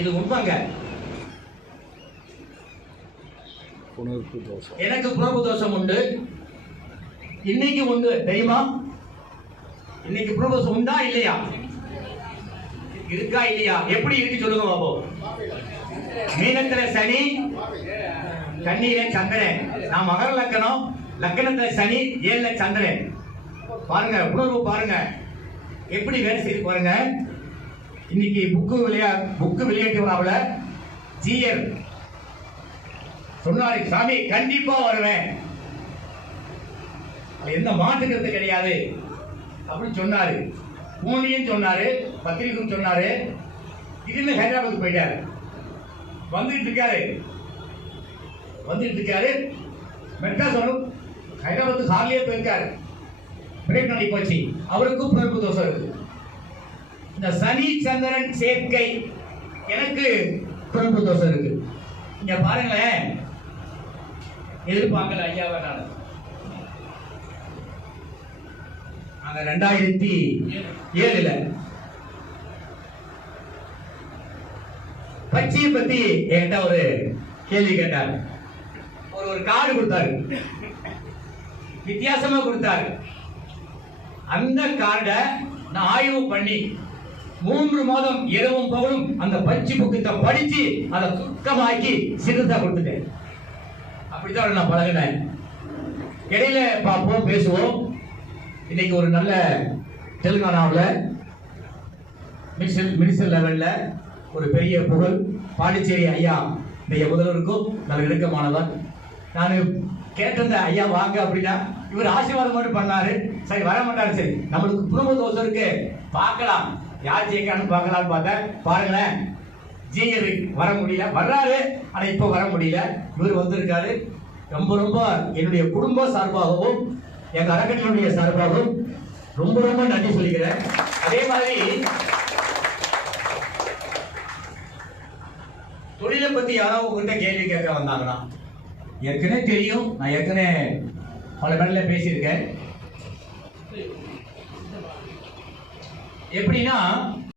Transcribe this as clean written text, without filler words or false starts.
இது உண்மைங்க. எனக்கு புணர்வு தோஷம் உண்டு, இன்னைக்கு உண்டு. தெரியுமா? இன்னைக்கு புணர்வு தோஷம் உண்டா இல்லையா? இருக்கா இல்லையா? எப்படி இருக்கு சொல்லுங்க பாபு. மீனத்துல சனி, கன்னியில சந்திரன். நான் மகர லக்கணம், லக்கணத்துல சனி, 7ல சந்திரன். பாருங்க புணர்வு, பாருங்க எப்படி வேலை செய்து பாருங்க. இன்னைக்கு புக்கு விளையாட்டு விழாவில் ஜிஆர் சொன்னாரு, சாமி கண்டிப்பா வருவேன், எந்த மாற்றுக்கிறது கிடையாது அப்படின்னு சொன்னாரு. பூனியும் சொன்னாரு, பத்திரிக்கும் சொன்னாரு. இதுல ஹைதராபாத் போயிட்டாரு. வந்துட்டு இருக்காரு மெட்ராஸ் வரும். ஹைதராபாத் கார்லயே போயிருக்காரு. பிரேக் நடி போச்சு. அவருக்கும் புணர்வு தோஷம் இருக்கு. இந்த சனி சந்திரன் சேர்க்கை, எனக்கு புணர்வு தோஷம் இருக்கு. இங்க பாருங்களேன், எதிர்பார்க்கல ஐயாவை நான். அங்க 2007ல பச்சையை பத்தி என்கிட்ட ஒரு கேள்வி கேட்டார். ஒரு கார்டு கொடுத்தாரு, வித்தியாசமா கொடுத்தாரு. அந்த கார்டை நான் ஆய்வு பண்ணி 3 மாதம் இரவும் பகலும் அந்த பச்சை புக்கத்தை படிச்சு அதை சுத்தமாக்கி சிறுதா கொடுத்துட்டேன். அப்படித்தான் நான் பழகினேன். இடையில பார்ப்போம், பேசுவோம். இன்னைக்கு ஒரு நல்ல தெலுங்கானாவில் மினிஸ்டர் லெவல்ல ஒரு பெரிய புகழ். பாண்டிச்சேரி ஐயா இந்த முதல்வருக்கும் நல்ல நெருக்கமானவர். நான் கேட்டிருந்த ஐயா வாங்க அப்படின்னா இவர் ஆசீர்வாதம் மட்டும் பண்ணாரு. சரி வர மாட்டாரு. சரி நம்மளுக்கு புணர்வு தோஷம் இருக்கு, பார்க்கலாம் யார் ஜெயிக்கான்னு பார்க்கலான்னு பார்த்தேன். பாருங்களேன், ஜிஆர் வர முடியல, வர்றாரு ஆனா இப்ப வர முடியல. இவர் வந்திருக்காரு. ரொம்ப ரொம்ப என்னுடைய குடும்ப சார்பாகவும் எங்க அறக்கட்டளையுடைய சார்பாகவும் ரொம்ப ரொம்ப நன்றி சொல்லிக்கிறேன். அதே மாதிரி தொழிலை பத்தி யாராவது உங்ககிட்ட கேள்வி கேட்க வந்தாங்கன்னா, ஏற்கனவே தெரியும், நான் ஏற்கனவே பல பேர்ல பேசியிருக்கேன். எப்படின்னா